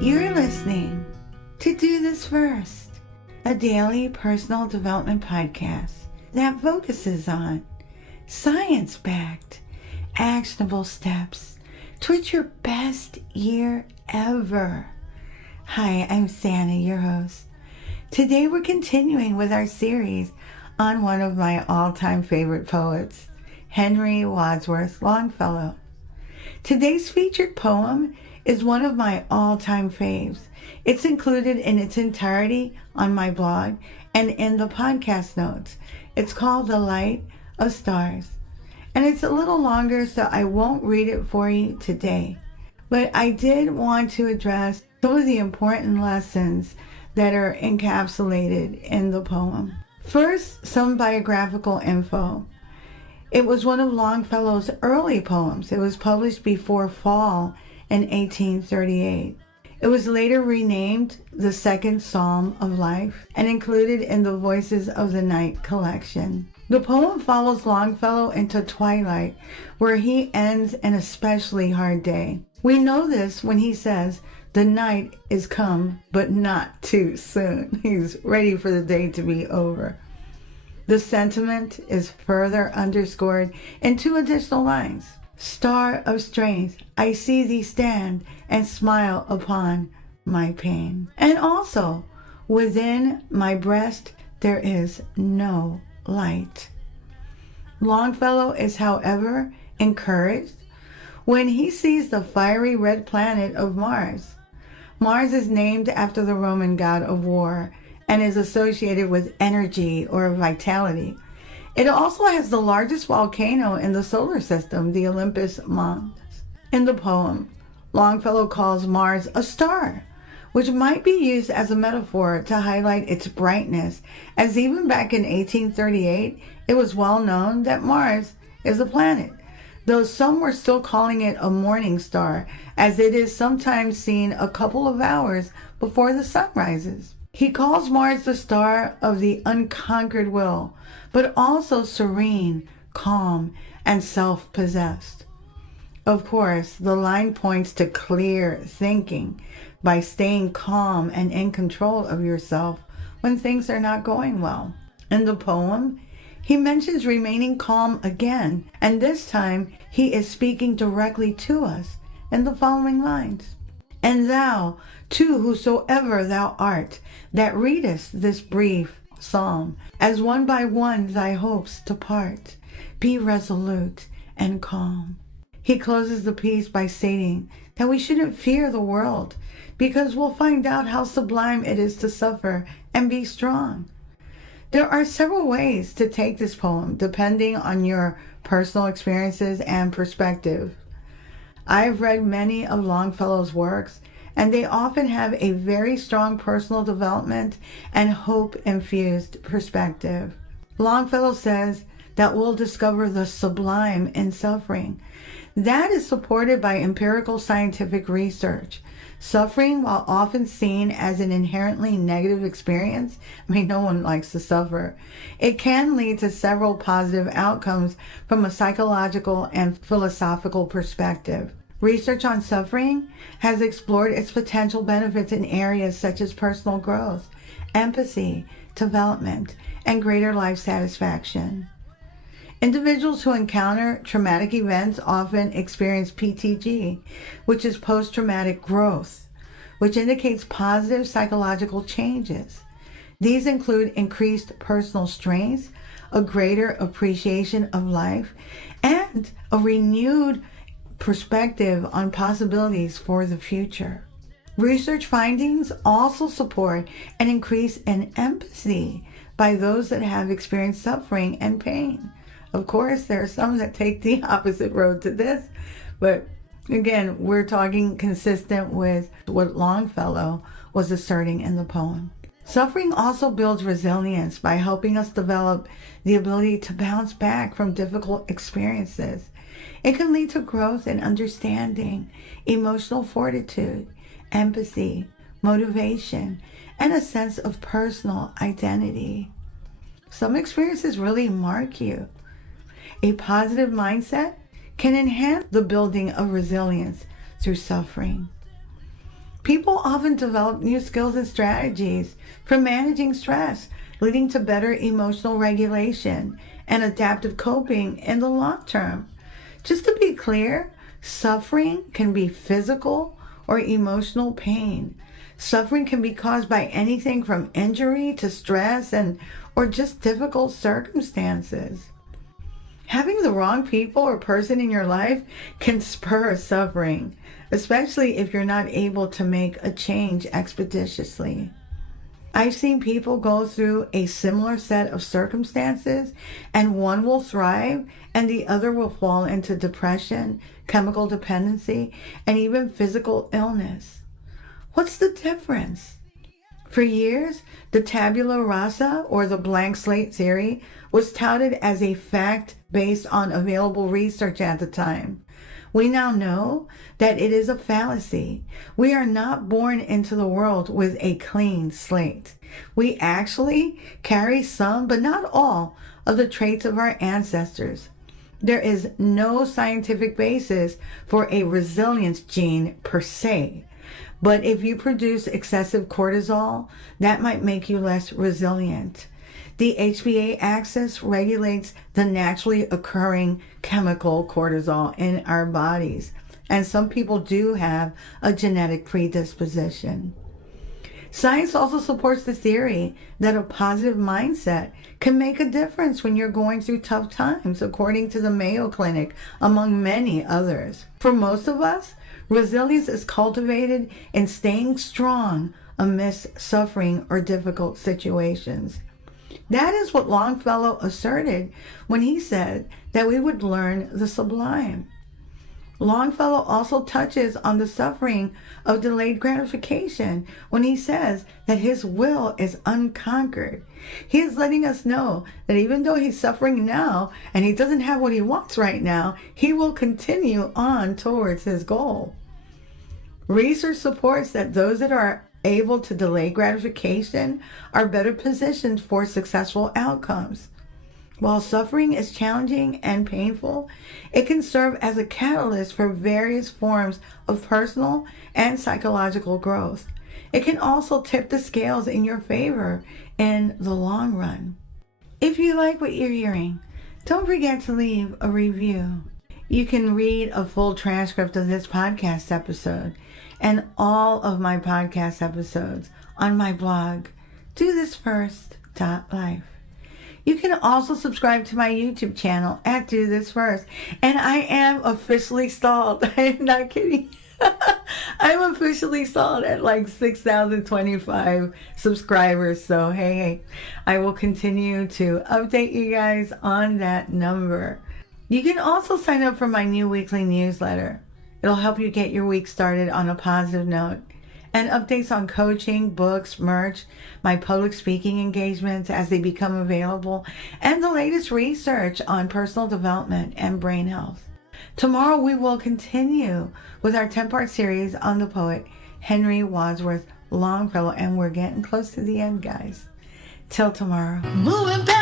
You're listening to Do This First, a daily personal development podcast that focuses on science-backed, actionable steps towards your best year ever. Hi, I'm Santa, your host. Today we're continuing with our series on one of my all-time favorite poets, Henry Wadsworth Longfellow. Today's featured poem is one of my all-time faves. It's included in its entirety on my blog and in the podcast notes. It's called The Light of Stars. And it's a little longer, so I won't read it for you today. But I did want to address some of the important lessons that are encapsulated in the poem. First, some biographical info. It was one of Longfellow's early poems. It was published before fall in 1838. It was later renamed the Second Psalm of Life and included in the Voices of the Night collection. The poem follows Longfellow into twilight, where he ends an especially hard day. We know this when he says, "The night is come, but not too soon." He's ready for the day to be over. The sentiment is further underscored in two additional lines. "Star of strength, I see thee stand and smile upon my pain." And also, "Within my breast there is no light." Longfellow is, however, encouraged when he sees the fiery red planet of Mars. Mars is named after the Roman god of war and is associated with energy or vitality. It also has the largest volcano in the solar system, the Olympus Mons. In the poem, Longfellow calls Mars a star, which might be used as a metaphor to highlight its brightness, as even back in 1838, it was well known that Mars is a planet, though some were still calling it a morning star, as it is sometimes seen a couple of hours before the sun rises. He calls Mars the star of the unconquered will, but also serene, calm, and self-possessed. Of course, the line points to clear thinking by staying calm and in control of yourself when things are not going well. In the poem, he mentions remaining calm again, and this time he is speaking directly to us in the following lines. "And thou, too, whosoever thou art, that readest this brief psalm, as one by one thy hopes depart, be resolute and calm." He closes the piece by stating that we shouldn't fear the world, because we'll find out how sublime it is to suffer and be strong. There are several ways to take this poem, depending on your personal experiences and perspective. I've read many of Longfellow's works, and they often have a very strong personal development and hope-infused perspective. Longfellow says that we'll discover the sublime in suffering. That is supported by empirical scientific research. Suffering, while often seen as an inherently negative experience, no one likes to suffer, it can lead to several positive outcomes from a psychological and philosophical perspective. Research on suffering has explored its potential benefits in areas such as personal growth, empathy, development, and greater life satisfaction. Individuals who encounter traumatic events often experience PTG, which is post-traumatic growth, which indicates positive psychological changes. These include increased personal strength, a greater appreciation of life, and a renewed perspective on possibilities for the future. Research findings also support an increase in empathy by those that have experienced suffering and pain. Of course, there are some that take the opposite road to this, but again, we're talking consistent with what Longfellow was asserting in the poem. Suffering also builds resilience by helping us develop the ability to bounce back from difficult experiences. It can lead to growth in understanding, emotional fortitude, empathy, motivation, and a sense of personal identity. Some experiences really mark you. A positive mindset can enhance the building of resilience through suffering. People often develop new skills and strategies for managing stress, leading to better emotional regulation and adaptive coping in the long term. Just to be clear, suffering can be physical or emotional pain. Suffering can be caused by anything from injury to stress or just difficult circumstances. Having the wrong people or person in your life can spur suffering, especially if you're not able to make a change expeditiously. I've seen people go through a similar set of circumstances, and one will thrive and the other will fall into depression, chemical dependency, and even physical illness. What's the difference? For years, the tabula rasa, or the blank slate theory, was touted as a fact based on available research at the time. We now know that it is a fallacy. We are not born into the world with a clean slate. We actually carry some, but not all, of the traits of our ancestors. There is no scientific basis for a resilience gene per se. But if you produce excessive cortisol, that might make you less resilient. The HPA axis regulates the naturally occurring chemical cortisol in our bodies, and some people do have a genetic predisposition. Science also supports the theory that a positive mindset can make a difference when you're going through tough times, according to the Mayo Clinic, among many others. For most of us, resilience is cultivated in staying strong amidst suffering or difficult situations. That is what Longfellow asserted when he said that we would learn the sublime. Longfellow also touches on the suffering of delayed gratification when he says that his will is unconquered. He is letting us know that even though he's suffering now and he doesn't have what he wants right now, he will continue on towards his goal. Research supports that those that are able to delay gratification are better positioned for successful outcomes. While suffering is challenging and painful, it can serve as a catalyst for various forms of personal and psychological growth. It can also tip the scales in your favor in the long run. If you like what you're hearing, don't forget to leave a review. You can read a full transcript of this podcast episode and all of my podcast episodes on my blog, dothisfirst.life. You can also subscribe to my YouTube channel at Do This First. And I am officially stalled. I'm not kidding. I'm officially stalled at like 6,025 subscribers. So hey, I will continue to update you guys on that number. You can also sign up for my new weekly newsletter. It'll help you get your week started on a positive note. And updates on coaching, books, merch, my public speaking engagements as they become available, and the latest research on personal development and brain health. Tomorrow we will continue with our 10-part series on the poet Henry Wadsworth Longfellow, and we're getting close to the end, guys. Till tomorrow. Moving back.